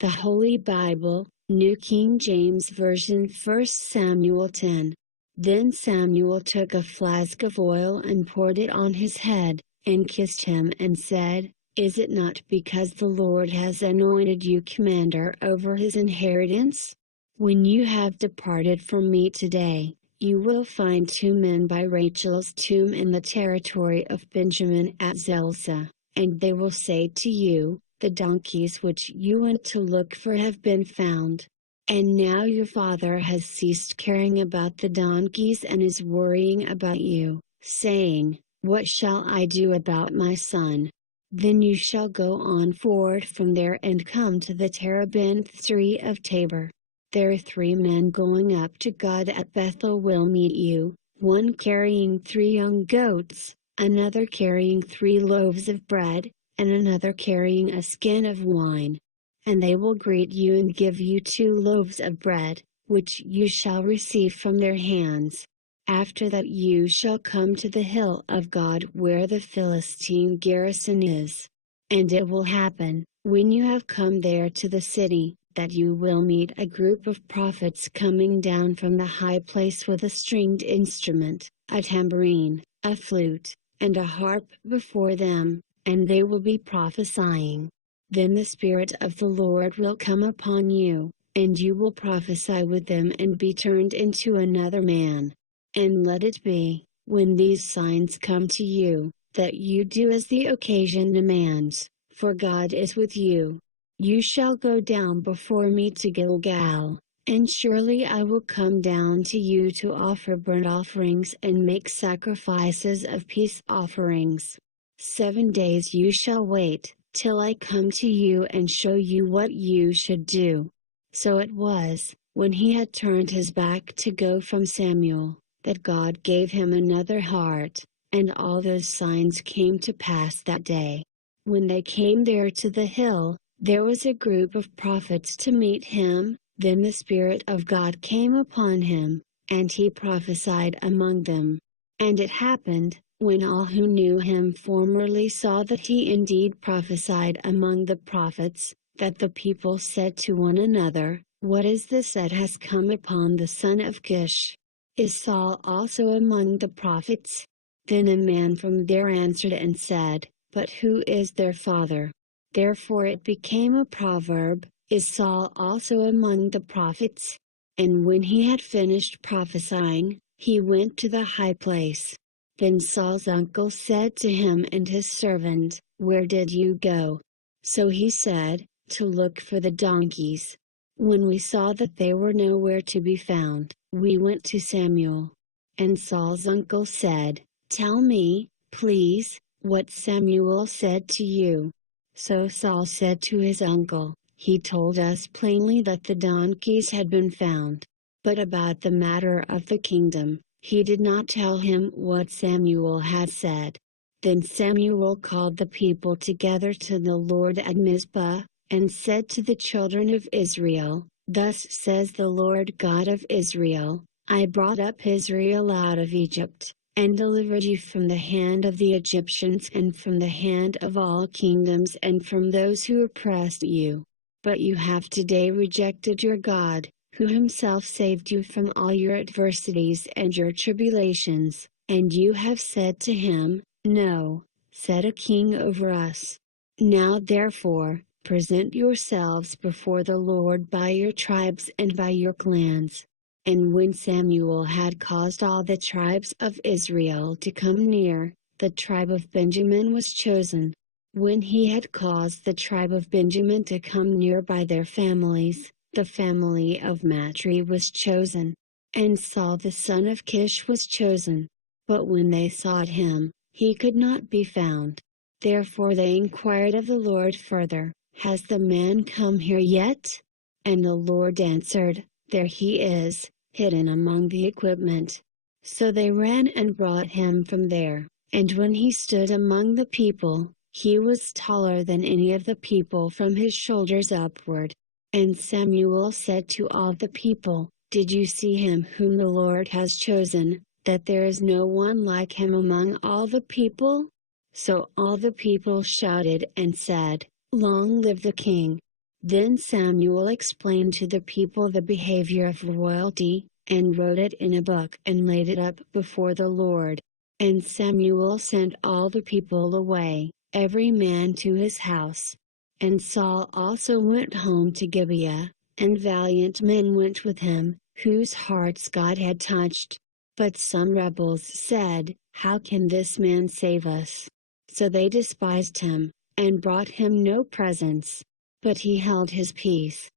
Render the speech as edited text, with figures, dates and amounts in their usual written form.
The Holy Bible, New King James Version, 1 Samuel 10. Then Samuel took a flask of oil and poured it on his head, and kissed him and said, "Is it not because the Lord has anointed you commander over his inheritance? When you have departed from me today, you will find 2 men by Rachel's tomb in the territory of Benjamin at Zelzah, and they will say to you, 'The donkeys which you went to look for have been found.' And now your father has ceased caring about the donkeys and is worrying about you, saying, 'What shall I do about my son?' Then you shall go on forward from there and come to the terebinth tree of Tabor. There 3 men going up to God at Bethel will meet you, one carrying 3 young goats, another carrying 3 loaves of bread, and another carrying a skin of wine. And they will greet you and give you 2 loaves of bread, which you shall receive from their hands. After that you shall come to the hill of God where the Philistine garrison is. And it will happen, when you have come there to the city, that you will meet a group of prophets coming down from the high place with a stringed instrument, a tambourine, a flute, and a harp before them, and they will be prophesying. Then the Spirit of the Lord will come upon you, and you will prophesy with them and be turned into another man. And let it be, when these signs come to you, that you do as the occasion demands, for God is with you. You shall go down before me to Gilgal, and surely I will come down to you to offer burnt offerings and make sacrifices of peace offerings. 7 days you shall wait, till I come to you and show you what you should do." So it was, when he had turned his back to go from Samuel, that God gave him another heart, and all those signs came to pass that day. When they came there to the hill, there was a group of prophets to meet him. Then the Spirit of God came upon him, and he prophesied among them. And it happened, when all who knew him formerly saw that he indeed prophesied among the prophets, that the people said to one another, "What is this that has come upon the son of Kish? Is Saul also among the prophets?" Then a man from there answered and said, "But who is their father?" Therefore it became a proverb, "Is Saul also among the prophets?" And when he had finished prophesying, he went to the high place. Then Saul's uncle said to him and his servant, "Where did you go?" So he said, "To look for the donkeys. When we saw that they were nowhere to be found, we went to Samuel." And Saul's uncle said, "Tell me, please, what Samuel said to you." So Saul said to his uncle, "He told us plainly that the donkeys had been found. But about the matter of the kingdom, he did not tell him what Samuel had said." Then Samuel called the people together to the Lord at Mizpah, and said to the children of Israel, "Thus says the Lord God of Israel, I brought up Israel out of Egypt, and delivered you from the hand of the Egyptians and from the hand of all kingdoms and from those who oppressed you. But you have today rejected your God, who himself saved you from all your adversities and your tribulations, and you have said to him, 'No, set a king over us.' Now therefore, present yourselves before the Lord by your tribes and by your clans." And when Samuel had caused all the tribes of Israel to come near, the tribe of Benjamin was chosen. When he had caused the tribe of Benjamin to come near by their families, the family of Matri was chosen. And Saul the son of Kish was chosen. But when they sought him, he could not be found. Therefore they inquired of the Lord further, "Has the man come here yet?" And the Lord answered, "There he is, hidden among the equipment." So they ran and brought him from there, and when he stood among the people, he was taller than any of the people from his shoulders upward. And Samuel said to all the people, "Did you see him whom the Lord has chosen, that there is no one like him among all the people?" So all the people shouted and said, "Long live the king!" Then Samuel explained to the people the behavior of royalty, and wrote it in a book and laid it up before the Lord. And Samuel sent all the people away, every man to his house. And Saul also went home to Gibeah, and valiant men went with him, whose hearts God had touched. But some rebels said, "How can this man save us?" So they despised him, and brought him no presents. But he held his peace.